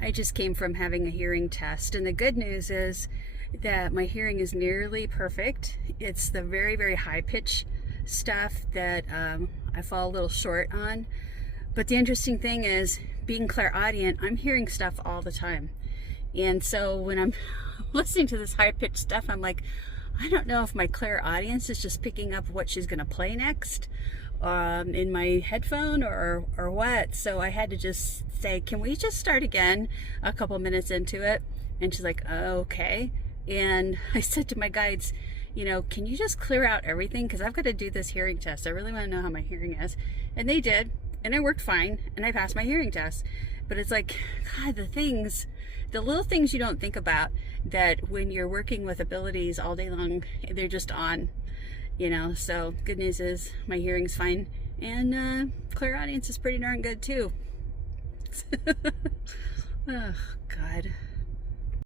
I just came from having a hearing test, and the good news is that my hearing is nearly perfect. It's the very, very high pitch stuff that I fall a little short on. But the interesting thing is, being clairaudient, I'm hearing stuff all the time. And so when I'm listening to this high pitched stuff, I'm like, I don't know if my clairaudience is just picking up what she's going to play next in my headphone or what. So I had to just say, can we just start again a couple minutes into it? And she's like, oh, okay. And I said to my guides, can you just clear out everything? Because I've got to do this hearing test. I really want to know how my hearing is. And they did. And it worked fine. And I passed my hearing test. But it's like, God, the little things you don't think about, that when you're working with abilities all day long, they're just on, So good news is my hearing's fine. And clairaudience is pretty darn good too. Oh, God.